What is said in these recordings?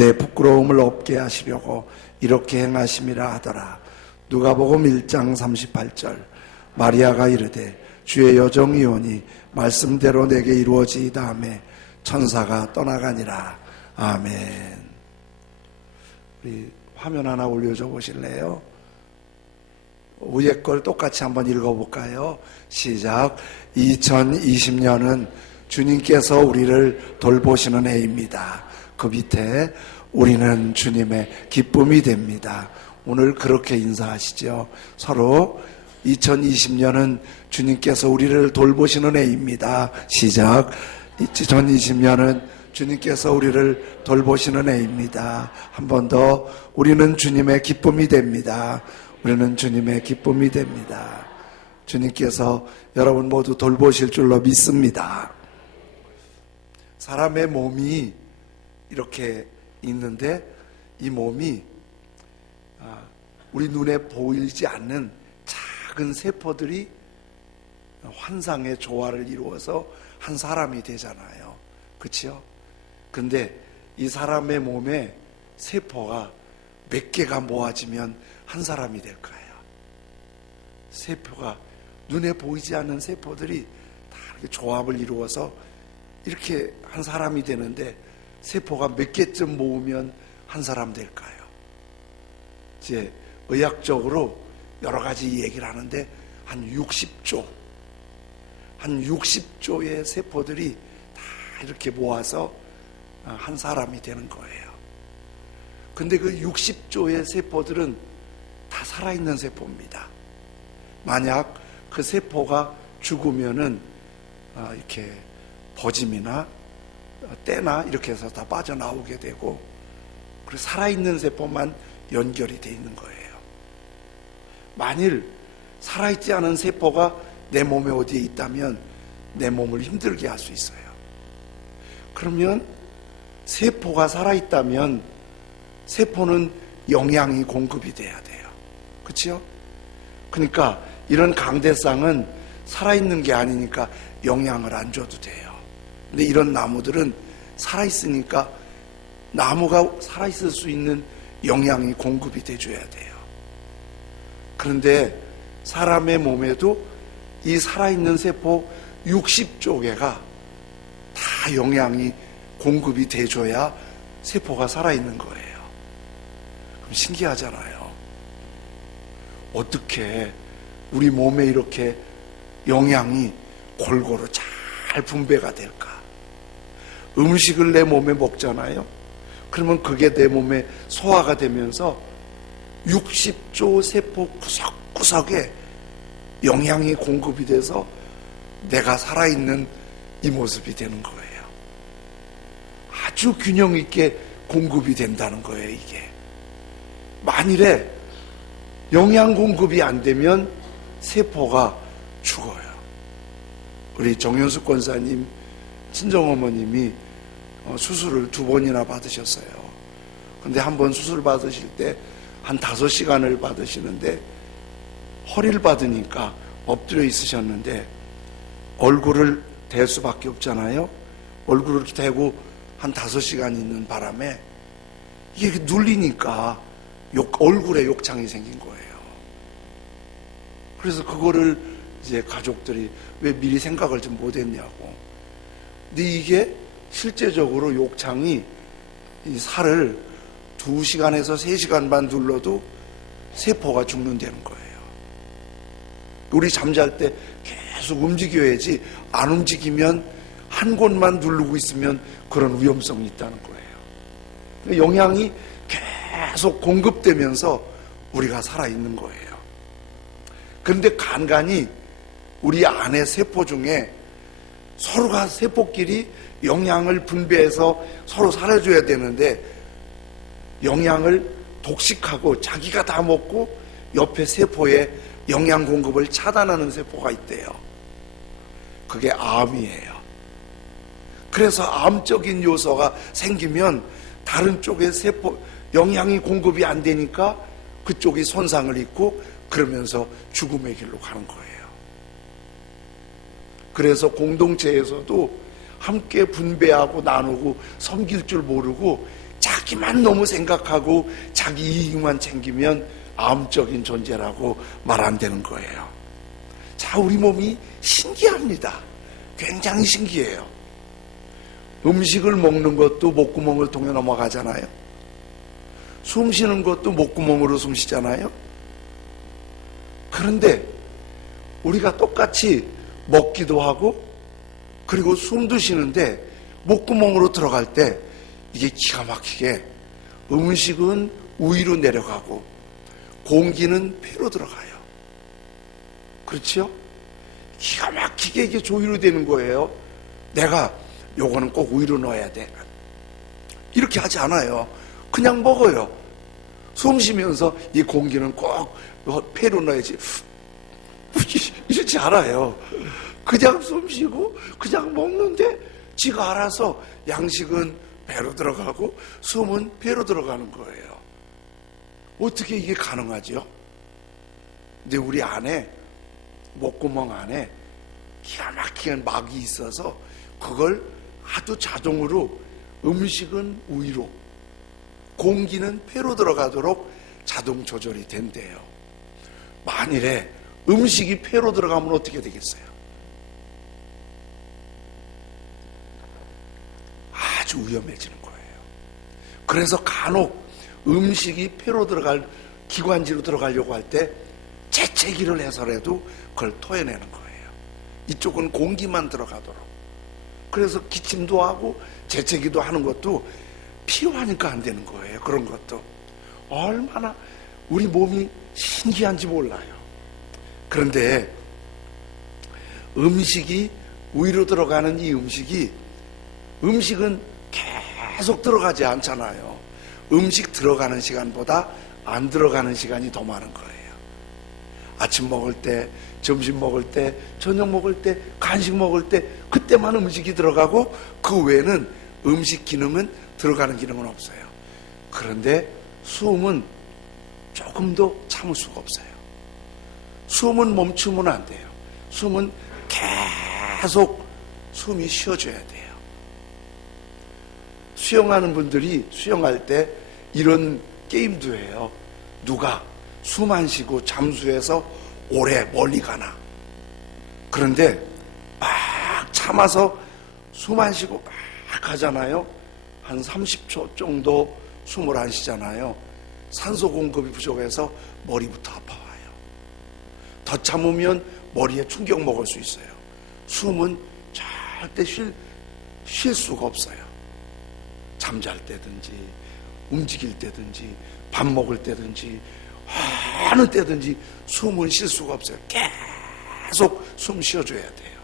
내 부끄러움을 없게 하시려고 이렇게 행하심이라 하더라. 누가복음 1장 38절. 마리아가 이르되 주의 여정이 오니 말씀대로 내게 이루어지이다 하매 천사가 떠나가니라. 아멘. 우리 화면 하나 올려줘 보실래요? 위에 걸 똑같이 한번 읽어볼까요? 시작. 2020년은 주님께서 우리를 돌보시는 해입니다. 그 밑에 우리는 주님의 기쁨이 됩니다. 오늘 그렇게 인사하시죠. 서로 2020년은 주님께서 우리를 돌보시는 해입니다. 시작. 2020년은 주님께서 우리를 돌보시는 해입니다. 한 번 더. 우리는 주님의 기쁨이 됩니다. 우리는 주님의 기쁨이 됩니다. 주님께서 여러분 모두 돌보실 줄로 믿습니다. 사람의 몸이 이렇게 있는데 이 몸이 우리 눈에 보이지 않는 작은 세포들이 환상의 조화를 이루어서 한 사람이 되잖아요. 그렇죠? 근데 이 사람의 몸에 세포가 몇 개가 모아지면 한 사람이 될까요? 세포가 눈에 보이지 않는 세포들이 다 이렇게 조합을 이루어서 이렇게 한 사람이 되는데 세포가 몇 개쯤 모으면 한 사람 될까요? 이제 의학적으로 여러 가지 얘기를 하는데 한 60조의 세포들이 다 이렇게 모아서 한 사람이 되는 거예요. 근데 그 60조의 세포들은 다 살아있는 세포입니다. 만약 그 세포가 죽으면은 이렇게 버짐이나 때나 이렇게 해서 다 빠져나오게 되고, 그리고 살아있는 세포만 연결이 돼 있는 거예요. 만일 살아있지 않은 세포가 내 몸에 어디에 있다면 내 몸을 힘들게 할 수 있어요. 그러면 세포가 살아있다면 세포는 영양이 공급이 돼야 돼요. 그렇죠? 그러니까 이런 강대상은 살아있는 게 아니니까 영양을 안 줘도 돼요. 근데 이런 나무들은 살아있으니까 나무가 살아있을 수 있는 영양이 공급이 돼줘야 돼요. 그런데 사람의 몸에도 이 살아있는 세포 60조 개가 다 영양이 공급이 돼줘야 세포가 살아있는 거예요. 그럼 신기하잖아요. 어떻게 우리 몸에 이렇게 영양이 골고루 잘 분배가 될까? 음식을 내 몸에 먹잖아요. 그러면 그게 내 몸에 소화가 되면서 60조 세포 구석구석에 영양이 공급이 돼서 내가 살아있는 이 모습이 되는 거예요. 아주 균형 있게 공급이 된다는 거예요, 이게. 만일에 영양 공급이 안 되면 세포가 죽어요. 우리 정현숙 권사님 친정어머님이 수술을 2번이나 받으셨어요. 근데 한 번 수술 받으실 때 한 5시간을 받으시는데 허리를 받으니까 엎드려 있으셨는데 얼굴을 댈 수밖에 없잖아요. 얼굴을 이렇게 대고 한 5시간 있는 바람에 이게 눌리니까 얼굴에 욕창이 생긴 거예요. 그래서 그거를 이제 가족들이 왜 미리 생각을 좀 못했냐고. 근데 이게 실제적으로 욕창이 이 살을 2시간에서 3시간만 눌러도 세포가 죽는다는 거예요. 우리 잠잘 때 계속 움직여야지, 안 움직이면 한 곳만 누르고 있으면 그런 위험성이 있다는 거예요. 영양이 계속 공급되면서 우리가 살아있는 거예요. 그런데 간간이 우리 안의 세포 중에 서로가 세포끼리 영양을 분배해서 서로 살아줘야 되는데 영양을 독식하고 자기가 다 먹고 옆에 세포에 영양 공급을 차단하는 세포가 있대요. 그게 암이에요. 그래서 암적인 요소가 생기면 다른 쪽에 세포 영양이 공급이 안 되니까 그쪽이 손상을 입고 그러면서 죽음의 길로 가는 거예요. 그래서 공동체에서도 함께 분배하고 나누고 섬길 줄 모르고 자기만 너무 생각하고 자기 이익만 챙기면 암적인 존재라고 말 안 되는 거예요. 자, 우리 몸이 신기합니다. 굉장히 신기해요. 음식을 먹는 것도 목구멍을 통해 넘어가잖아요. 숨 쉬는 것도 목구멍으로 숨 쉬잖아요. 그런데 우리가 똑같이 먹기도 하고 그리고 숨도 쉬는데 목구멍으로 들어갈 때 이게 기가 막히게 음식은 위로 내려가고 공기는 폐로 들어가요. 그렇죠? 기가 막히게 이게 조율이 되는 거예요. 내가 요거는 꼭 위로 넣어야 돼. 이렇게 하지 않아요. 그냥 먹어요. 숨 쉬면서 이 공기는 꼭 폐로 넣어야지. 이렇지 않아요. 그냥 숨 쉬고 그냥 먹는데 지가 알아서 양식은 배로 들어가고 숨은 배로 들어가는 거예요. 어떻게 이게 가능하죠? 근데 우리 안에 목구멍 안에 기가 막히게 막이 있어서 그걸 아주 자동으로 음식은 위로 공기는 폐로 들어가도록 자동 조절이 된대요. 만일에 음식이 폐로 들어가면 어떻게 되겠어요? 아주 위험해지는 거예요. 그래서 간혹 음식이 폐로 들어갈 기관지로 들어가려고 할 때 재채기를 해서라도 그걸 토해내는 거예요. 이쪽은 공기만 들어가도록. 그래서 기침도 하고 재채기도 하는 것도 필요하니까 안 되는 거예요. 그런 것도 얼마나 우리 몸이 신기한지 몰라요. 그런데 음식이 위로 들어가는 이 음식은 계속 들어가지 않잖아요. 음식 들어가는 시간보다 안 들어가는 시간이 더 많은 거예요. 아침 먹을 때, 점심 먹을 때, 저녁 먹을 때, 간식 먹을 때 그때만 음식이 들어가고 그 외에는 음식 기능은 들어가는 기능은 없어요. 그런데 숨은 조금도 참을 수가 없어요. 숨은 멈추면 안 돼요. 숨은 계속 숨이 쉬어줘야 돼요. 수영하는 분들이 수영할 때 이런 게임도 해요. 누가 숨 안 쉬고 잠수해서 오래 멀리 가나. 그런데 막 참아서 숨 안 쉬고 막 가잖아요. 한 30초 정도 숨을 안 쉬잖아요. 산소 공급이 부족해서 머리부터 아파와요. 더 참으면 머리에 충격 먹을 수 있어요. 숨은 절대 쉴 수가 없어요. 잠잘 때든지 움직일 때든지 밥 먹을 때든지 어느 때든지 숨은 쉴 수가 없어요. 계속 숨 쉬어줘야 돼요.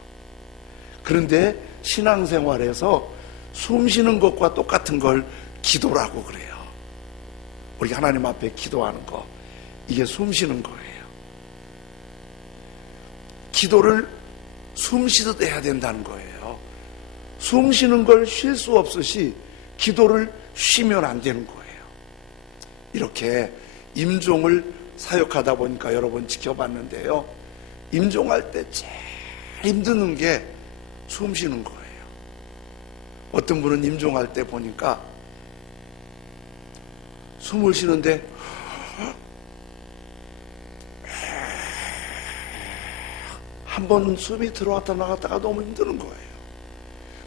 그런데 신앙생활에서 숨 쉬는 것과 똑같은 걸 기도라고 그래요. 우리 하나님 앞에 기도하는 거, 이게 숨 쉬는 거예요. 기도를 숨 쉬듯 해야 된다는 거예요. 숨 쉬는 걸 쉴 수 없으시 기도를 쉬면 안 되는 거예요. 이렇게 임종을 사역하다 보니까 여러 번 지켜봤는데요. 임종할 때 제일 힘드는 게 숨 쉬는 거예요. 어떤 분은 임종할 때 보니까 숨을 쉬는데 한 번 숨이 들어왔다 나갔다가 너무 힘드는 거예요.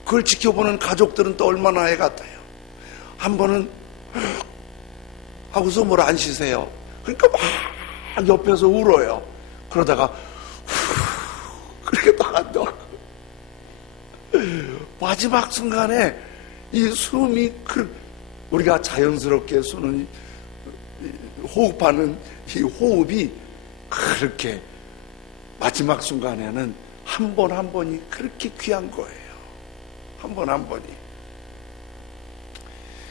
그걸 지켜보는 가족들은 또 얼마나 애 같아요. 한 번은 하고 숨을 안 쉬세요. 그러니까 막 옆에서 울어요. 그러다가 그렇게 나간다. 마지막 순간에 이 숨이 우리가 자연스럽게 숨은 호흡하는 이 호흡이 그렇게 마지막 순간에는 한 번 한 번이 그렇게 귀한 거예요. 한 번 한 번이.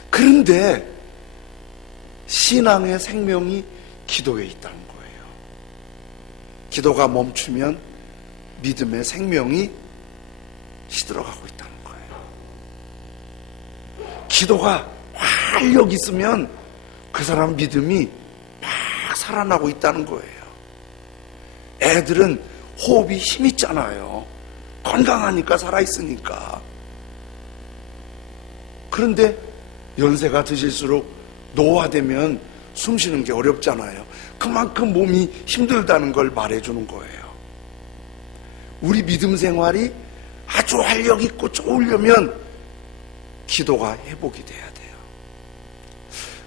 그런데 신앙의 생명이 기도에 있다는 거예요. 기도가 멈추면 믿음의 생명이 시들어가고 있다는 거예요. 기도가 활력 있으면 그 사람 믿음이 막 살아나고 있다는 거예요. 애들은 호흡이 힘 있잖아요. 건강하니까 살아있으니까. 그런데 연세가 드실수록 노화되면 숨 쉬는 게 어렵잖아요. 그만큼 몸이 힘들다는 걸 말해주는 거예요. 우리 믿음 생활이 아주 활력 있고 좋으려면 기도가 회복이 돼야 돼요.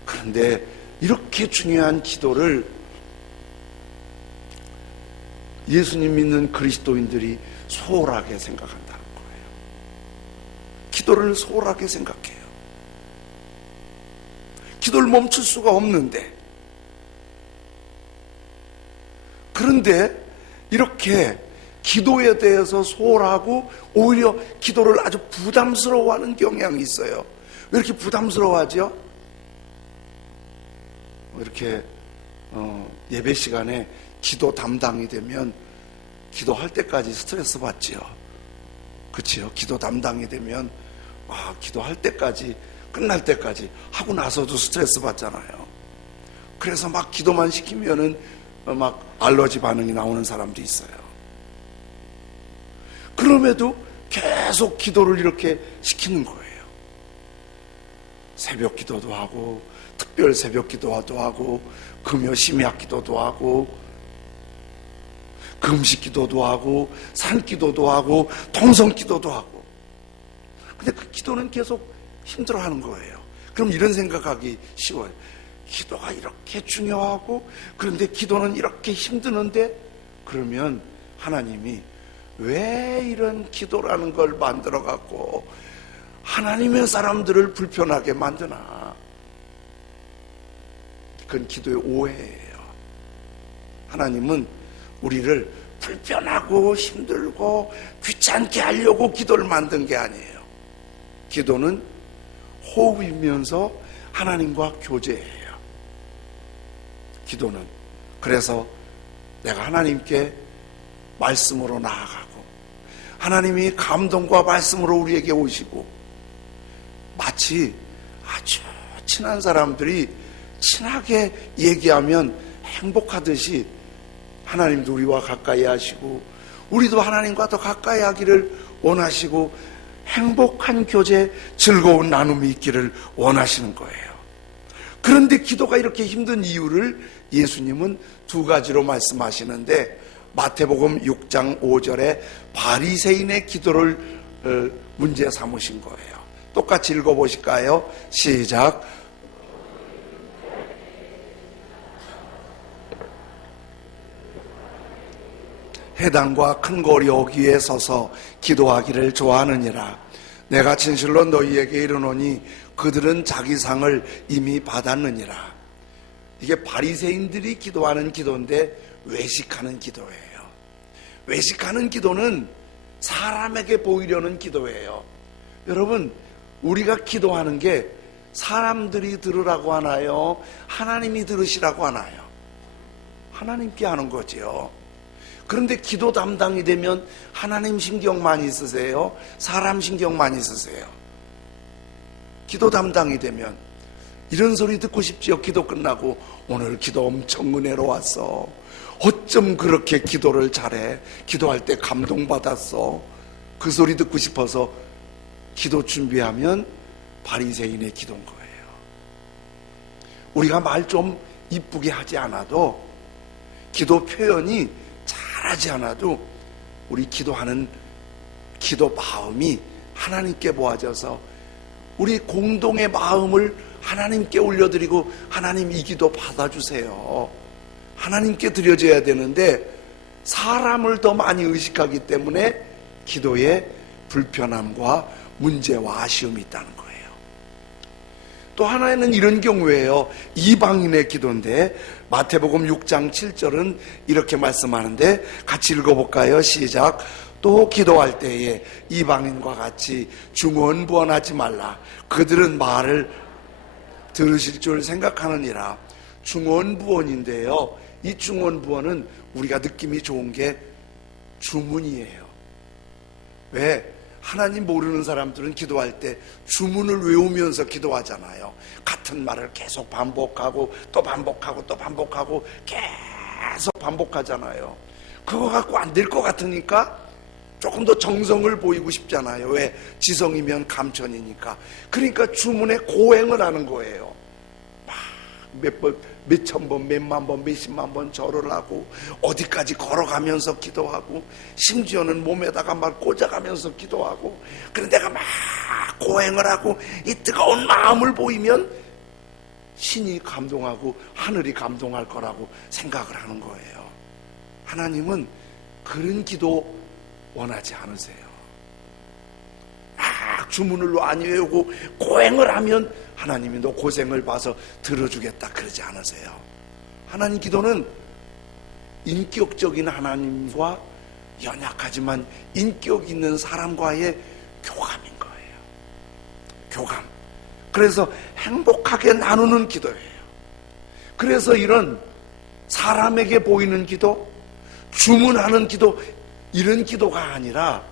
그런데 이렇게 중요한 기도를 예수님 믿는 그리스도인들이 소홀하게 생각한다는 거예요. 기도를 소홀하게 생각해요. 기도를 멈출 수가 없는데, 그런데 이렇게 기도에 대해서 소홀하고 오히려 기도를 아주 부담스러워하는 경향이 있어요. 왜 이렇게 부담스러워하죠? 이렇게 예배 시간에 기도 담당이 되면 기도할 때까지 스트레스 받지요. 그치요? 기도 담당이 되면 기도할 때까지, 끝날 때까지, 하고 나서도 스트레스 받잖아요. 그래서 막 기도만 시키면은 막 알러지 반응이 나오는 사람도 있어요. 그럼에도 계속 기도를 이렇게 시키는 거예요. 새벽 기도도 하고, 특별 새벽 기도도 하고, 금요 심야 기도도 하고, 금식 기도도 하고, 산 기도도 하고, 통성 기도도 하고. 근데 그 기도는 계속 힘들어 하는 거예요. 그럼 이런 생각하기 쉬워요. 기도가 이렇게 중요하고, 그런데 기도는 이렇게 힘드는데, 그러면 하나님이 왜 이런 기도라는 걸 만들어 갖고 하나님의 사람들을 불편하게 만드나? 그건 기도의 오해예요. 하나님은 우리를 불편하고 힘들고 귀찮게 하려고 기도를 만든 게 아니에요. 기도는 호흡이면서 하나님과 교제예요. 기도는. 그래서 내가 하나님께 말씀으로 나아가고, 하나님이 감동과 말씀으로 우리에게 오시고, 마치 아주 친한 사람들이 친하게 얘기하면 행복하듯이 하나님도 우리와 가까이 하시고, 우리도 하나님과 더 가까이 하기를 원하시고, 행복한 교제, 즐거운 나눔이 있기를 원하시는 거예요. 그런데 기도가 이렇게 힘든 이유를 예수님은 두 가지로 말씀하시는데, 마태복음 6장 5절에 바리새인의 기도를 문제 삼으신 거예요. 똑같이 읽어보실까요? 시작. 회당과 큰 거리 어귀에 서서 기도하기를 좋아하느니라. 내가 진실로 너희에게 이르노니 그들은 자기 상을 이미 받았느니라. 이게 바리새인들이 기도하는 기도인데 외식하는 기도예요. 외식하는 기도는 사람에게 보이려는 기도예요. 여러분, 우리가 기도하는 게 사람들이 들으라고 하나요? 하나님이 들으시라고 하나요? 하나님께 하는 거지요. 그런데 기도 담당이 되면 하나님 신경 많이 쓰세요? 사람 신경 많이 쓰세요? 기도 담당이 되면 이런 소리 듣고 싶지요. 기도 끝나고 오늘 기도 엄청 은혜로웠어. 어쩜 그렇게 기도를 잘해? 기도할 때 감동받았어. 그 소리 듣고 싶어서 기도 준비하면 바리새인의 기도인 거예요. 우리가 말 좀 이쁘게 하지 않아도, 기도 표현이 잘하지 않아도 우리 기도하는 기도 마음이 하나님께 모아져서 우리 공동의 마음을 하나님께 올려드리고, 하나님 이 기도 받아주세요. 하나님께 드려져야 되는데 사람을 더 많이 의식하기 때문에 기도에 불편함과 문제와 아쉬움이 있다는 거예요. 또 하나는 이런 경우에요. 이방인의 기도인데 마태복음 6장 7절은 이렇게 말씀하는데 같이 읽어볼까요? 시작. 또 기도할 때에 이방인과 같이 중언부언하지 말라. 그들은 말을 들으실 줄 생각하느니라. 중언부언인데요, 이 중언부언은 우리가 느낌이 좋은 게 주문이에요. 왜? 하나님 모르는 사람들은 기도할 때 주문을 외우면서 기도하잖아요. 같은 말을 계속 반복하고 또 반복하고 또 반복하고 계속 반복하잖아요. 그거 갖고 안 될 것 같으니까 조금 더 정성을 보이고 싶잖아요. 왜? 지성이면 감천이니까. 그러니까 주문에 고행을 하는 거예요. 막 몇천 번, 몇만 번, 몇십만 번 절을 하고, 어디까지 걸어가면서 기도하고, 심지어는 몸에다가 막 꽂아가면서 기도하고. 그런데 내가 막 고행을 하고 이 뜨거운 마음을 보이면 신이 감동하고 하늘이 감동할 거라고 생각을 하는 거예요. 하나님은 그런 기도 원하지 않으세요. 막 주문을 많이 외우고 고행을 하면 하나님이 너 고생을 봐서 들어주겠다 그러지 않으세요. 하나님 기도는 인격적인 하나님과 연약하지만 인격 있는 사람과의 교감인 거예요. 교감. 그래서 행복하게 나누는 기도예요. 그래서 이런 사람에게 보이는 기도, 주문하는 기도, 이런 기도가 아니라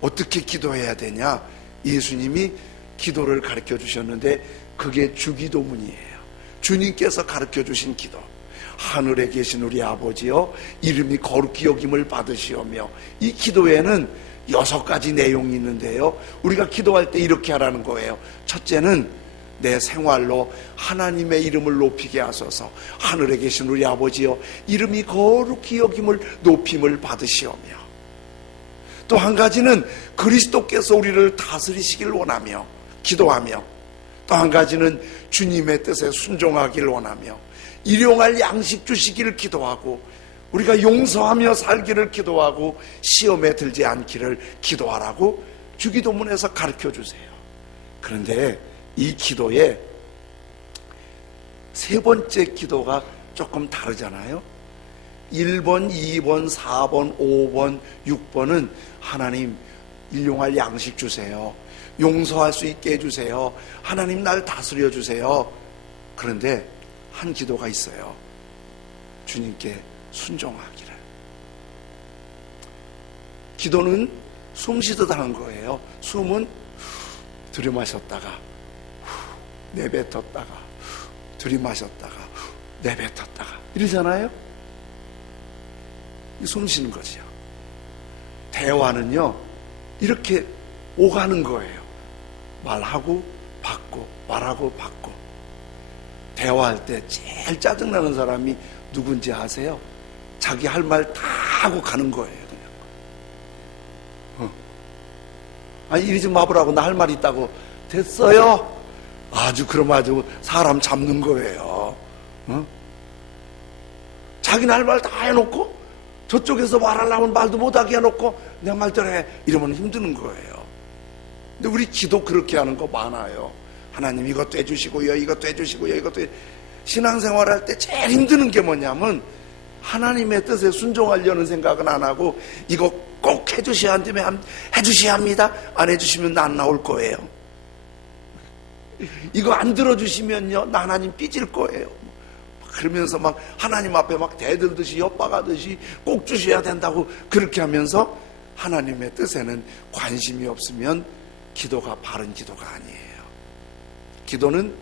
어떻게 기도해야 되냐? 예수님이 기도를 가르쳐 주셨는데 그게 주기도문이에요. 주님께서 가르쳐 주신 기도. 하늘에 계신 우리 아버지여, 이름이 거룩히 여김을 받으시오며. 이 기도에는 6가지 내용이 있는데요, 우리가 기도할 때 이렇게 하라는 거예요. 첫째는 내 생활로 하나님의 이름을 높이게 하소서. 하늘에 계신 우리 아버지여, 이름이 거룩히 여김을 높임을 받으시오며. 또 한 가지는 그리스도께서 우리를 다스리시길 원하며 기도하며, 또 한 가지는 주님의 뜻에 순종하길 원하며, 일용할 양식 주시기를 기도하고, 우리가 용서하며 살기를 기도하고, 시험에 들지 않기를 기도하라고 주기도문에서 가르쳐 주세요. 그런데 이 기도의 3번째 기도가 조금 다르잖아요. 1번, 2번, 4번, 5번, 6번은 하나님 일용할 양식 주세요. 용서할 수 있게 해주세요. 하나님 날 다스려 주세요. 그런데 한 기도가 있어요. 주님께 순종하기를. 기도는 숨 쉬듯 하는 거예요. 숨은 들이마셨다가 내뱉었다가 들이마셨다가 내뱉었다가 이러잖아요. 숨 쉬는 거죠. 대화는요 이렇게 오가는 거예요. 말하고 받고 말하고 받고. 대화할 때 제일 짜증나는 사람이 누군지 아세요? 자기 할 말 다 하고 가는 거예요. 그냥. 아니 이리 좀 와보라고, 나 할 말 있다고. 됐어요. 아주 그럼 아주 사람 잡는 거예요. 자기는 할 말 다 해놓고 저쪽에서 말하려면 말도 못하게 해놓고 내 말대로 해 이러면 힘드는 거예요. 근데 우리 기도 그렇게 하는 거 많아요. 하나님 이것도 해주시고요, 이것도 해주시고요, 이것도 신앙생활 할 때 제일 힘드는 게 뭐냐면 하나님의 뜻에 순종하려는 생각은 안 하고 이거 꼭 해주셔야 한다면 해주셔야 합니다. 안 해주시면 나 안 나올 거예요. 이거 안 들어주시면요 나 하나님 삐질 거예요. 그러면서 막 하나님 앞에 막 대들듯이 엿박아듯이 꼭 주셔야 된다고 그렇게 하면서 하나님의 뜻에는 관심이 없으면 기도가 바른 기도가 아니에요. 기도는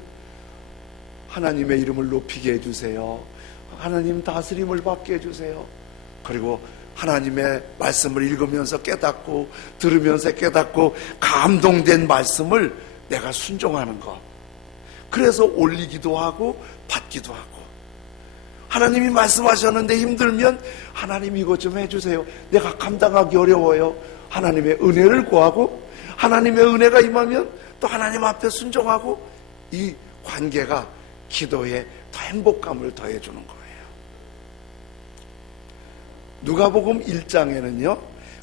하나님의 이름을 높이게 해주세요. 하나님 다스림을 받게 해주세요. 그리고 하나님의 말씀을 읽으면서 깨닫고 들으면서 깨닫고 감동된 말씀을 내가 순종하는 것. 그래서 올리기도 하고 받기도 하고. 하나님이 말씀하셨는데 힘들면 하나님 이것 좀 해주세요. 내가 감당하기 어려워요. 하나님의 은혜를 구하고 하나님의 은혜가 임하면 또 하나님 앞에 순종하고, 이 관계가 기도에 더 행복감을 더해주는 거예요. 누가복음 1장에는요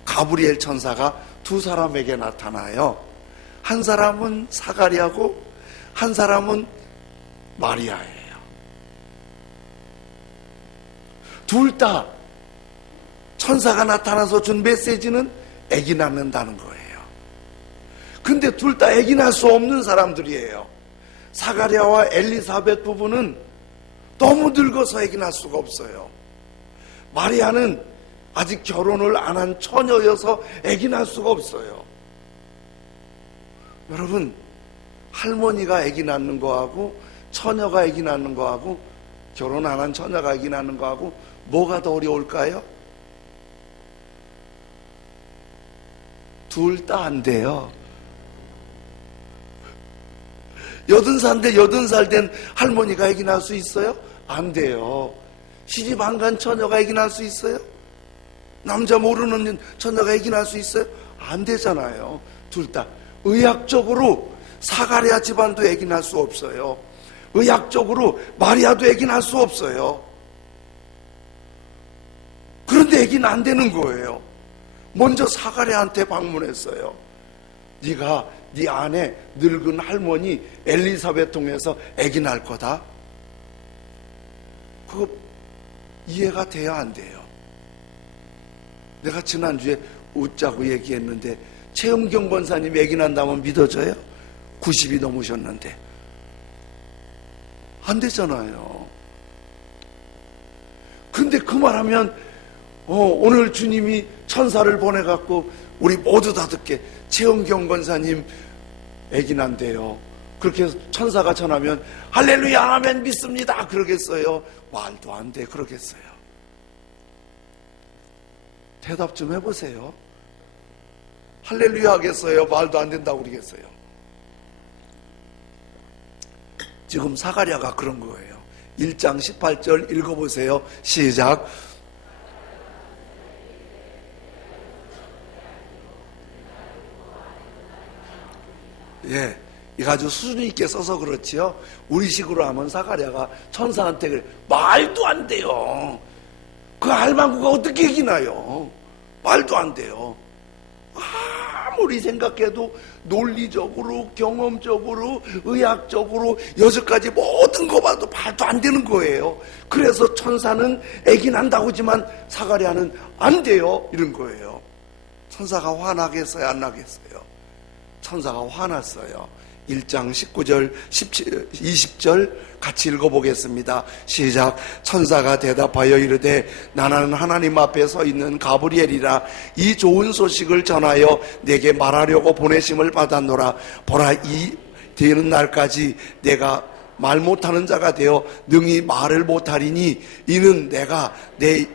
가브리엘 천사가 2사람에게 나타나요. 한 사람은 사가랴고 한 사람은 마리아예요. 둘 다 천사가 나타나서 준 메시지는 아기 낳는다는 거예요. 근데 둘 다 아기 낳을 수 없는 사람들이에요. 사가랴와 엘리사벳 부부는 너무 늙어서 아기 낳을 수가 없어요. 마리아는 아직 결혼을 안 한 처녀여서 아기 낳을 수가 없어요. 여러분, 할머니가 아기 낳는 거하고 처녀가 아기 낳는 거하고 결혼 안 한 처녀가 아기 낳는 거하고 뭐가 더 어려울까요? 둘 다 안 돼요. 80살 된 할머니가 아기 낳을 수 있어요? 안 돼요. 시집 안 간 처녀가 아기 낳을 수 있어요? 남자 모르는 처녀가 아기 낳을 수 있어요? 안 되잖아요. 둘 다. 의학적으로 사가랴 집안도 아기 낳을 수 없어요. 의학적으로 마리아도 아기 낳을 수 없어요. 그런데 아기는 안 되는 거예요. 먼저 사가랴한테 방문했어요. 네가 네 안에 늙은 할머니 엘리사벳 통해서 아기 낳을 거다. 그거 이해가 돼야 안 돼요. 내가 지난주에 웃자고 얘기했는데 최은경 권사님 아기 난다면 믿어져요? 90이 넘으셨는데 안 되잖아요. 근데 그 말하면 오늘 주님이 천사를 보내갖고 우리 모두 다 듣게 최은경 권사님 아기 난대요. 그렇게 천사가 전하면 할렐루야 아멘 믿습니다 그러겠어요? 말도 안 돼 그러겠어요? 대답 좀 해보세요. 할렐루야 하겠어요? 말도 안 된다고 그러겠어요? 지금 사가랴가 그런 거예요. 1장 18절 읽어보세요. 시작. 예, 이거 아주 수준 있게 써서 그렇지요. 우리식으로 하면 사가랴가 천사한테 그래. 말도 안 돼요. 그 알망구가 어떻게 이기나요? 말도 안 돼요. 아무리 생각해도 논리적으로, 경험적으로, 의학적으로 여기까지 모든 거 봐도 말도 안 되는 거예요. 그래서 천사는 아기 난다고 하지만 사가랴는 안 돼요 이런 거예요. 천사가 화나겠어요 안 나겠어요? 천사가 화났어요. 1장 19절 20절 같이 읽어보겠습니다. 시작. 천사가 대답하여 이르되 나는 하나님 앞에 서 있는 가브리엘이라 이 좋은 소식을 전하여 내게 말하려고 보내심을 받았노라. 보라 이 되는 날까지 내가 말 못하는 자가 되어 능히 말을 못하리니 이는 내가 내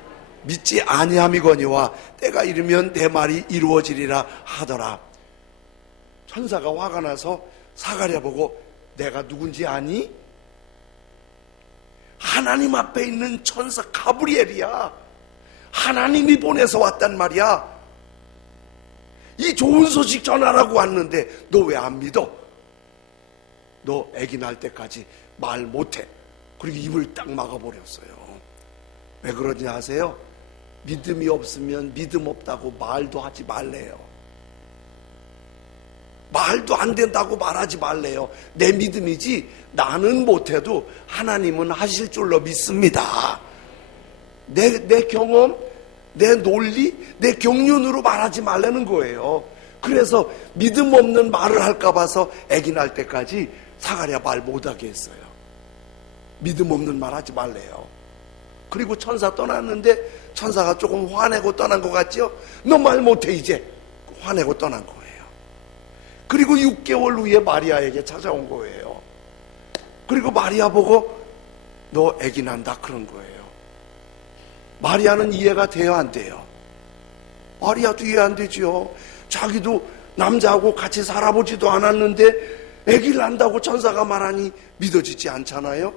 믿지 아니함이거니와 때가 이르면 내 말이 이루어지리라 하더라. 천사가 화가 나서 사가랴 보고 내가 누군지 아니? 하나님 앞에 있는 천사 가브리엘이야. 하나님이 보내서 왔단 말이야. 이 좋은 소식 전하라고 왔는데 너 왜 안 믿어? 너 아기 낳을 때까지 말 못해. 그리고 입을 딱 막아버렸어요. 왜 그러지 아세요? 믿음이 없으면 믿음 없다고 말도 하지 말래요. 말도 안 된다고 말하지 말래요. 내 믿음이지 나는 못해도 하나님은 하실 줄로 믿습니다. 내 경험, 내 논리, 내 경륜으로 말하지 말라는 거예요. 그래서 믿음 없는 말을 할까 봐서 아기 낳을 때까지 사가랴 말 못하게 했어요. 믿음 없는 말 하지 말래요. 그리고 천사 떠났는데 천사가 조금 화내고 떠난 것 같죠? 너 말 못해 이제. 화내고 떠난 거예요. 그리고 6개월 후에 마리아에게 찾아온 거예요. 그리고 마리아 보고 너 아기 난다 그런 거예요. 마리아는 이해가 돼요 안 돼요? 마리아도 이해 안 되지요. 자기도 남자하고 같이 살아보지도 않았는데 아기를 낳는다고 천사가 말하니 믿어지지 않잖아요.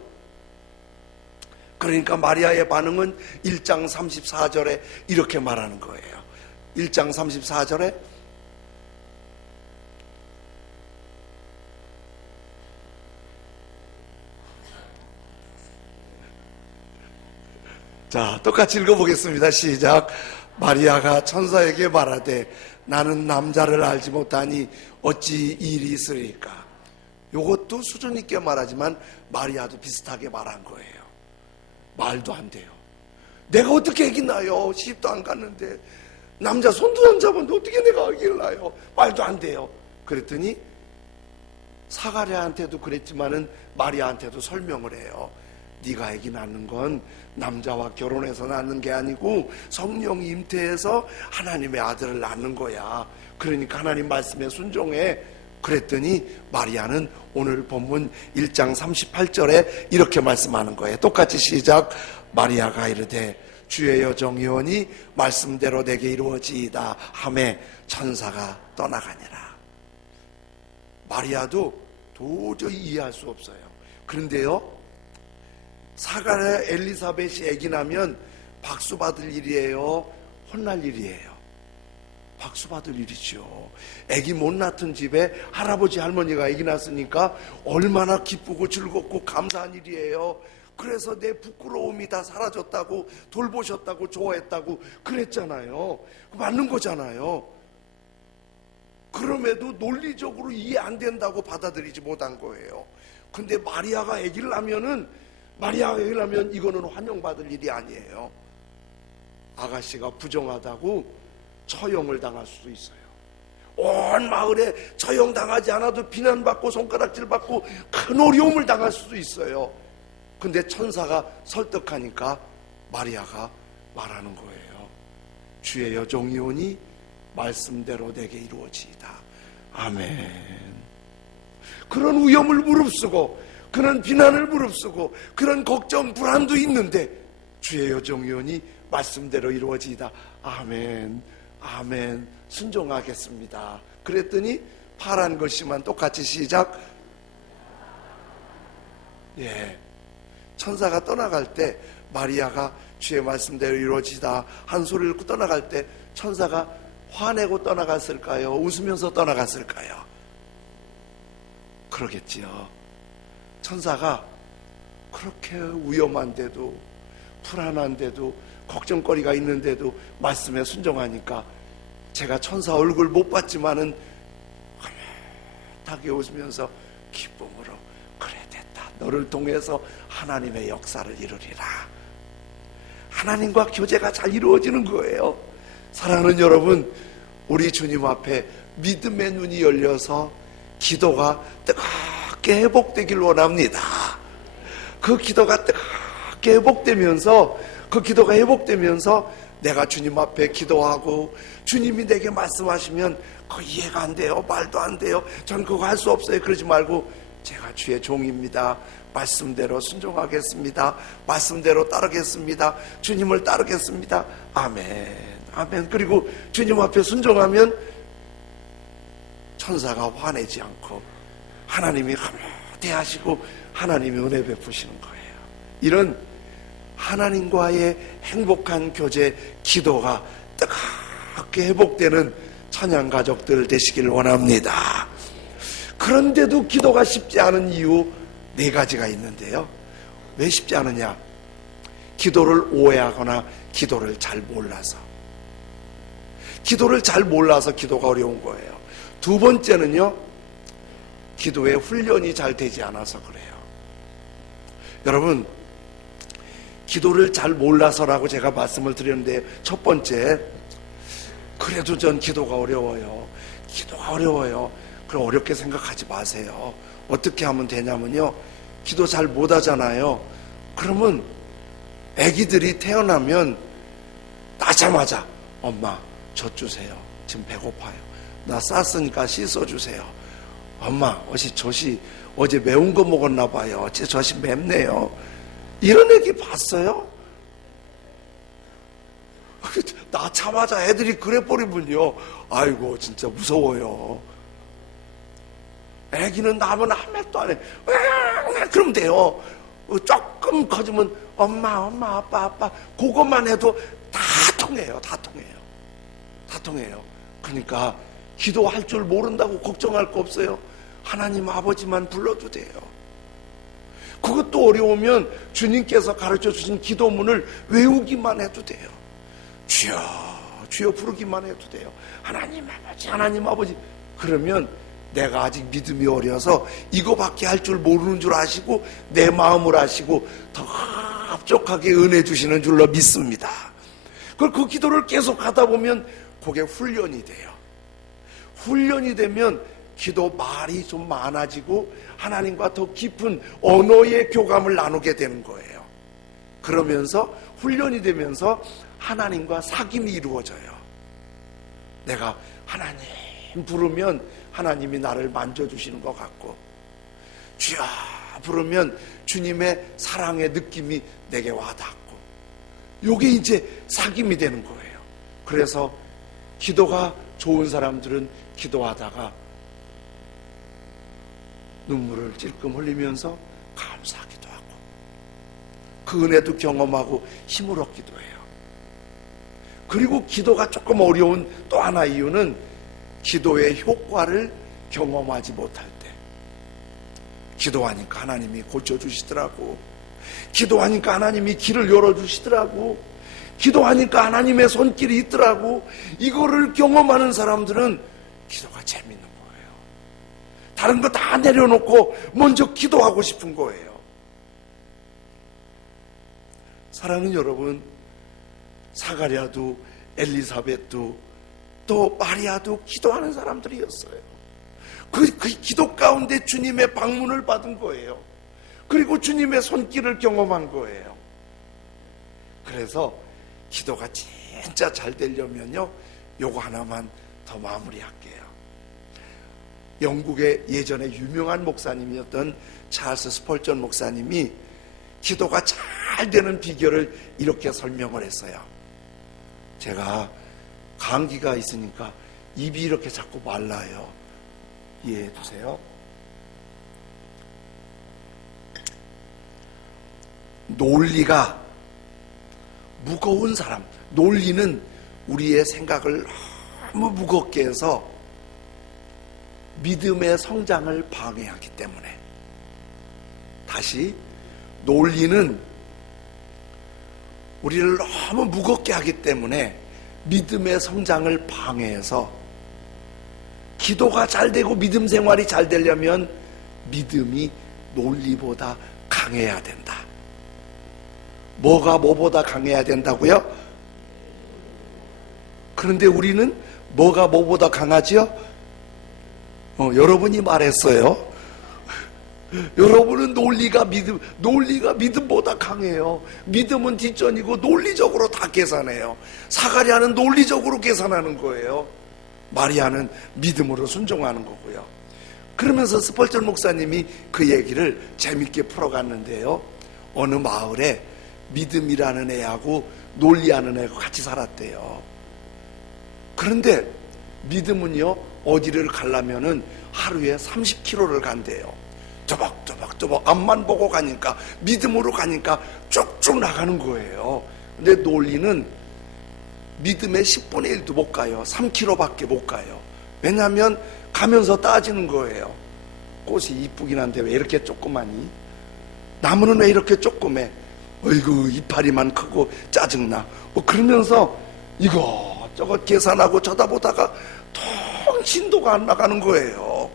그러니까 마리아의 반응은 1장 34절에 이렇게 말하는 거예요. 1장 34절에 자, 똑같이 읽어보겠습니다. 시작. 마리아가 천사에게 말하되 나는 남자를 알지 못하니 어찌 일이 있으리까. 이것도 수준 있게 말하지만 마리아도 비슷하게 말한 거예요. 말도 안 돼요. 내가 어떻게 아기 낳아요? 시집도 안 갔는데 남자 손도 안 잡았는데 어떻게 내가 아기를 낳아요? 말도 안 돼요. 그랬더니 사가랴한테도 그랬지만은 마리아한테도 설명을 해요. 네가 아기 낳는 건 남자와 결혼해서 낳는 게 아니고 성령이 잉태해서 하나님의 아들을 낳는 거야. 그러니까 하나님 말씀에 순종해. 그랬더니 마리아는 오늘 본문 1장 38절에 이렇게 말씀하는 거예요. 똑같이 시작. 마리아가 이르되 주의 여정이오니 말씀대로 내게 이루어지이다 하매 천사가 떠나가니라. 마리아도 도저히 이해할 수 없어요. 그런데요, 사가랴 엘리사벳이 아기 나면 박수 받을 일이에요? 혼날 일이에요? 박수 받을 일이죠. 아기 못 낳던 집에 할아버지 할머니가 아기 낳았으니까 얼마나 기쁘고 즐겁고 감사한 일이에요. 그래서 내 부끄러움이 다 사라졌다고, 돌보셨다고, 좋아했다고 그랬잖아요. 맞는 거잖아요. 그럼에도 논리적으로 이해 안 된다고 받아들이지 못한 거예요. 근데 마리아가 아기를 낳으면 이거는 환영받을 일이 아니에요. 아가씨가 부정하다고 처형을 당할 수도 있어요. 온 마을에 처형당하지 않아도 비난받고 손가락질 받고 큰 어려움을 당할 수도 있어요. 근데 천사가 설득하니까 마리아가 말하는 거예요. 주의 여종이오니 말씀대로 내게 이루어지이다. 아멘. 그런 위험을 무릅쓰고, 그런 비난을 무릅쓰고, 그런 걱정 불안도 있는데 주의 여종이오니 말씀대로 이루어지이다. 아멘. 아멘. 순종하겠습니다. 그랬더니 파란 글씨만 똑같이 시작. 예. 천사가 떠나갈 때 마리아가 주의 말씀대로 이루어지다 한 소리를 떠나갈 때 천사가 화내고 떠나갔을까요? 웃으면서 떠나갔을까요? 그러겠지요. 천사가 그렇게 위험한데도, 불안한데도, 걱정거리가 있는데도 말씀에 순종하니까 제가 천사 얼굴 못 봤지만은 환하게 웃으면서 기쁨으로, 그래 됐다, 너를 통해서 하나님의 역사를 이루리라. 하나님과 교제가 잘 이루어지는 거예요. 사랑하는 여러분, 우리 주님 앞에 믿음의 눈이 열려서 기도가 뜨겁게 회복되길 원합니다. 그 기도가 뜨겁게 회복되면서, 내가 주님 앞에 기도하고 주님이 내게 말씀하시면 그거 이해가 안 돼요, 말도 안 돼요, 전 그거 할 수 없어요, 그러지 말고 제가 주의 종입니다, 말씀대로 순종하겠습니다, 말씀대로 따르겠습니다, 주님을 따르겠습니다. 아멘, 아멘. 그리고 주님 앞에 순종하면 천사가 화내지 않고 하나님이 대하시고 하나님이 은혜 베푸시는 거예요. 이런 하나님과의 행복한 교제, 기도가 뜨겁게 회복되는 찬양 가족들 되시길 원합니다. 그런데도 기도가 쉽지 않은 이유 4가지가 있는데요. 왜 쉽지 않으냐? 기도를 오해하거나 기도를 잘 몰라서 기도가 어려운 거예요. 두 번째는요, 기도의 훈련이 잘 되지 않아서 그래요. 여러분, 기도를 잘 몰라서라고 제가 말씀을 드렸는데, 첫 번째, 그래도 전 기도가 어려워요. 그럼 어렵게 생각하지 마세요. 어떻게 하면 되냐면요, 기도 잘 못하잖아요. 그러면 아기들이 태어나면 낳자마자 엄마 젖 주세요, 지금 배고파요, 나 쌌으니까 씻어주세요, 엄마 젖이 어제 매운 거 먹었나 봐요, 제 젖이 맵네요. 이런 애기 봤어요? 낳자마자 애들이 그래 버리면요, 아이고 진짜 무서워요. 애기는 나면 한 맺도 안 해. 그럼 돼요. 조금 커지면 엄마 아빠 그것만 해도 다 통해요. 그러니까 기도할 줄 모른다고 걱정할 거 없어요. 하나님 아버지만 불러도 돼요. 그것도 어려우면 주님께서 가르쳐 주신 기도문을 외우기만 해도 돼요. 주여 부르기만 해도 돼요. 하나님 아버지. 그러면 내가 아직 믿음이 어려서 이거밖에 할 줄 모르는 줄 아시고 내 마음을 아시고 더 합족하게 은혜 주시는 줄로 믿습니다. 그 기도를 계속 하다 보면 그게 훈련이 돼요. 훈련이 되면 기도 말이 좀 많아지고 하나님과 더 깊은 언어의 교감을 나누게 되는 거예요. 그러면서 훈련이 되면서 하나님과 사귐이 이루어져요. 내가 하나님 부르면 하나님이 나를 만져주시는 것 같고, 주여 부르면 주님의 사랑의 느낌이 내게 와닿고, 이게 이제 사귐이 되는 거예요. 그래서 기도가 좋은 사람들은 기도하다가 눈물을 찔끔 흘리면서 감사하기도 하고 그 은혜도 경험하고 힘을 얻기도 해요. 그리고 기도가 조금 어려운 또 하나 이유는 기도의 효과를 경험하지 못할 때, 기도하니까 하나님이 고쳐주시더라고, 기도하니까 하나님이 길을 열어주시더라고, 기도하니까 하나님의 손길이 있더라고, 이거를 경험하는 사람들은 기도가 재밌는 거예요. 다른 거 다 내려놓고 먼저 기도하고 싶은 거예요. 사랑하는 여러분, 사가랴도 엘리사벳도 또 마리아도 기도하는 사람들이었어요. 그 기도 가운데 주님의 방문을 받은 거예요. 그리고 주님의 손길을 경험한 거예요. 그래서 기도가 진짜 잘 되려면요, 요거 하나만 더 마무리할게요. 영국의 예전에 유명한 목사님이었던 찰스 스펄전 목사님이 기도가 잘 되는 비결을 이렇게 설명을 했어요. 제가 감기가 있으니까 입이 이렇게 자꾸 말라요. 이해해 주세요. 논리가 무거운 사람, 논리는 우리의 생각을 너무 무겁게 해서 믿음의 성장을 방해하기 때문에, 다시, 논리는 우리를 너무 무겁게 하기 때문에 믿음의 성장을 방해해서, 기도가 잘 되고 믿음 생활이 잘 되려면 믿음이 논리보다 강해야 된다. 뭐가 뭐보다 강해야 된다고요? 그런데 우리는 뭐가 뭐보다 강하지요? 여러분이 말했어요. 여러분은 논리가 믿음보다 강해요. 믿음은 뒷전이고 논리적으로 다 계산해요. 사가랴는 논리적으로 계산하는 거예요. 마리아는 믿음으로 순종하는 거고요. 그러면서 스펄전 목사님이 그 얘기를 재밌게 풀어갔는데요, 어느 마을에 믿음이라는 애하고 논리하는 애가 같이 살았대요. 그런데 믿음은요, 어디를 가려면은 하루에 30km를 간대요. 또박또박 앞만 보고 가니까, 믿음으로 가니까 쭉쭉 나가는 거예요. 근데 논리는 믿음의 10분의 1도 못 가요. 3km밖에 못 가요. 왜냐하면 가면서 따지는 거예요. 꽃이 이쁘긴 한데 왜 이렇게 조그마니? 나무는 왜 이렇게 조그매? 어이구, 이파리만 크고 짜증나. 뭐 그러면서 이것저것 계산하고 쳐다보다가 통 진도가 안 나가는 거예요.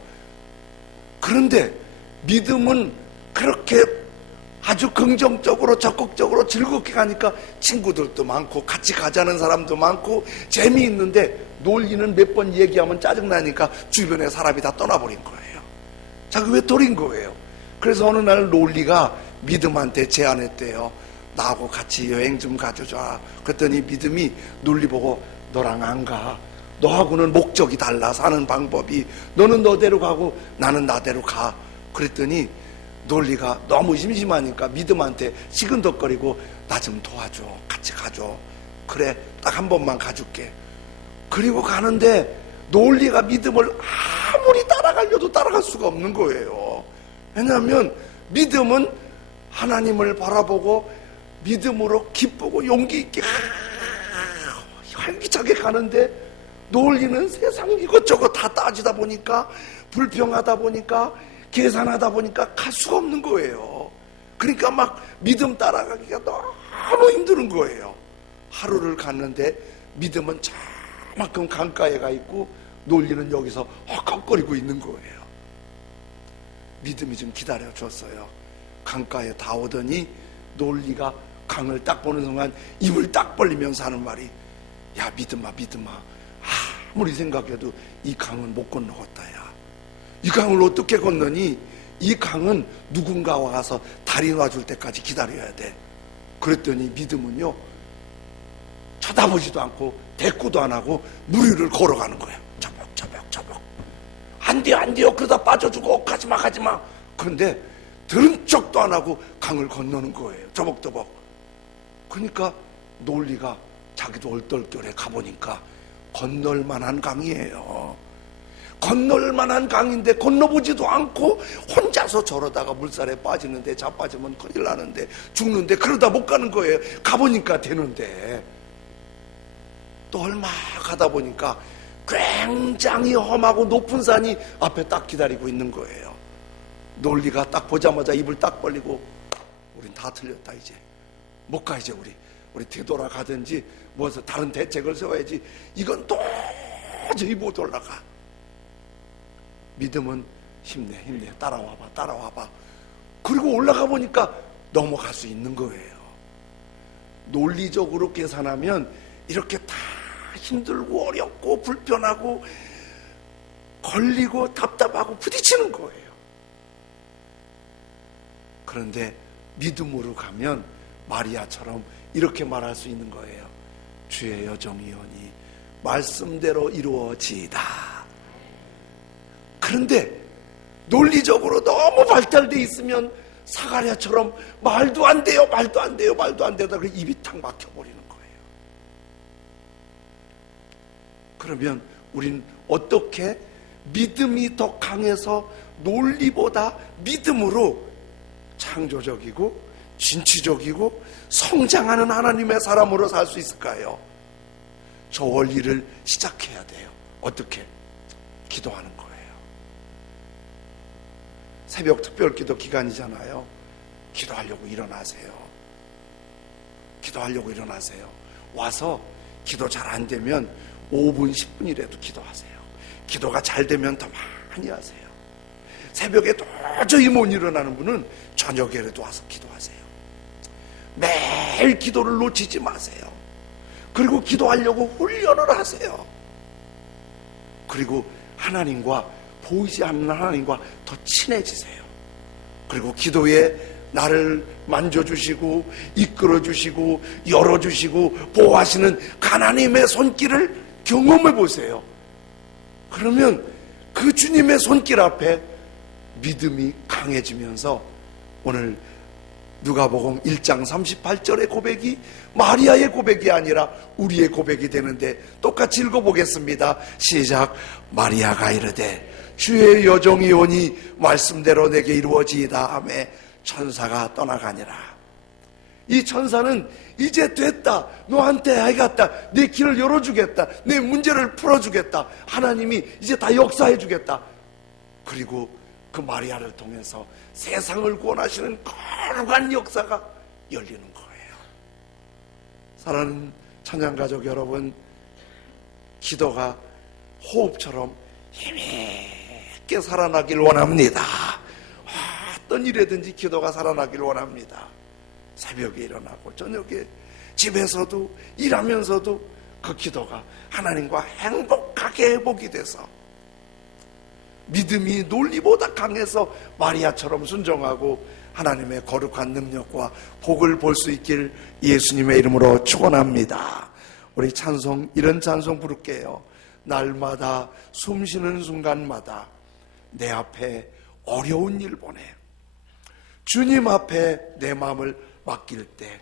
그런데 믿음은 그렇게 아주 긍정적으로 적극적으로 즐겁게 가니까 친구들도 많고 같이 가자는 사람도 많고 재미있는데, 논리는 몇 번 얘기하면 짜증나니까 주변에 사람이 다 떠나버린 거예요. 자, 그 외톨인 거예요. 그래서 어느 날 논리가 믿음한테 제안했대요. 나하고 같이 여행 좀 가주자. 그랬더니 믿음이 논리 보고 너랑 안 가. 너하고는 목적이 달라, 사는 방법이. 너는 너대로 가고 나는 나대로 가. 그랬더니 논리가 너무 심심하니까 믿음한테 시근덕거리고 나 좀 도와줘, 같이 가줘. 그래, 딱 한 번만 가줄게. 그리고 가는데 논리가 믿음을 아무리 따라가려도 따라갈 수가 없는 거예요. 왜냐하면 믿음은 하나님을 바라보고 믿음으로 기쁘고 용기 있게 활기차게 가는데, 논리는 세상 이것저것 다 따지다 보니까, 불평하다 보니까, 계산하다 보니까 갈 수가 없는 거예요. 그러니까 막 믿음 따라가기가 너무 힘든 거예요. 하루를 갔는데 믿음은 저만큼 강가에 가 있고 논리는 여기서 헉헉거리고 있는 거예요. 믿음이 좀 기다려줬어요. 강가에 다 오더니 논리가 강을 딱 보는 순간 입을 딱 벌리면서 하는 말이, 야, 믿음아, 아무리 생각해도 이 강은 못 건너갔다. 야, 이 강을 어떻게 건너니? 이 강은 누군가 와서 다리 놔줄 때까지 기다려야 돼. 그랬더니 믿음은요, 쳐다보지도 않고 대꾸도 안 하고 물 위를 걸어가는 거예요. 저벅. 안 돼요. 그러다 빠져주고 가지마. 그런데 들은 척도 안 하고 강을 건너는 거예요. 저벅저벅. 그러니까 논리가 자기도 얼떨결에 가보니까 건널 만한 강이에요. 건널 만한 강인데 건너보지도 않고 혼자서 저러다가 물살에 빠지는데, 자빠지면 큰일 나는데, 죽는데, 그러다 못 가는 거예요. 가보니까 되는데. 또 얼마 가다 보니까 굉장히 험하고 높은 산이 앞에 딱 기다리고 있는 거예요. 논리가 딱 보자마자 입을 딱 벌리고, 우린 다 틀렸다, 이제 못 가. 이제 우리 되돌아가든지 무엇을 다른 대책을 세워야지. 이건 도저히 못 올라가. 믿음은 힘내 따라와봐. 그리고 올라가 보니까 넘어갈 수 있는 거예요. 논리적으로 계산하면 이렇게 다 힘들고 어렵고 불편하고 걸리고 답답하고 부딪히는 거예요. 그런데 믿음으로 가면 마리아처럼 이렇게 말할 수 있는 거예요. 주의 여정이오니 말씀대로 이루어지이다. 그런데 논리적으로 너무 발달돼 있으면 사가랴처럼 말도 안 돼요. 그 입이 탁 막혀버리는 거예요. 그러면 우린 어떻게 믿음이 더 강해서 논리보다 믿음으로 창조적이고 진취적이고 성장하는 하나님의 사람으로 살 수 있을까요? 저 원리를 시작해야 돼요. 어떻게? 기도하는 거예요. 새벽 특별기도 기간이잖아요. 기도하려고 일어나세요. 와서 기도 잘 안 되면 5분 10분이라도 기도하세요. 기도가 잘 되면 더 많이 하세요. 새벽에 도저히 못 일어나는 분은 저녁에라도 와서 기도하세요. 매일 기도를 놓치지 마세요. 그리고 기도하려고 훈련을 하세요. 그리고 하나님과, 보이지 않는 하나님과 더 친해지세요. 그리고 기도에 나를 만져주시고 이끌어주시고 열어주시고 보호하시는 하나님의 손길을 경험해 보세요. 그러면 그 주님의 손길 앞에 믿음이 강해지면서 오늘 누가복음 1장 38절의 고백이 마리아의 고백이 아니라 우리의 고백이 되는데, 똑같이 읽어보겠습니다. 시작. 마리아가 이르되 주의 여정이 오니 말씀대로 내게 이루어지이다 하매 천사가 떠나가니라. 이 천사는 이제 됐다, 너한테 해갔다, 내 길을 열어주겠다, 내 문제를 풀어주겠다, 하나님이 이제 다 역사해주겠다. 그리고 그 마리아를 통해서 세상을 구원하시는 거룩한 역사가 열리는 거예요. 사랑하는 찬양가족 여러분, 기도가 호흡처럼 힘있게 살아나길 원합니다. 어떤 일에든지 기도가 살아나길 원합니다. 새벽에 일어나고 저녁에 집에서도 일하면서도 그 기도가 하나님과 행복하게 회복이 돼서 믿음이 논리보다 강해서 마리아처럼 순종하고 하나님의 거룩한 능력과 복을 볼 수 있길 예수님의 이름으로 축원합니다. 우리 찬송, 이런 찬송 부를게요. 날마다 숨쉬는 순간마다 내 앞에 어려운 일 보내 주님 앞에 내 마음을 맡길 때,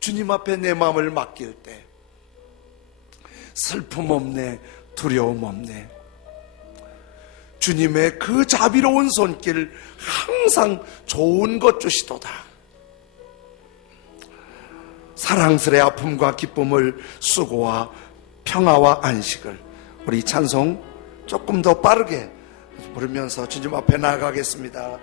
주님 앞에 내 마음을 맡길 때 슬픔 없네, 두려움 없네. 주님의 그 자비로운 손길 항상 좋은 것 주시도다. 사랑스레 아픔과 기쁨을, 수고와 평화와 안식을. 우리 찬송 조금 더 빠르게 부르면서 주님 앞에 나아가겠습니다.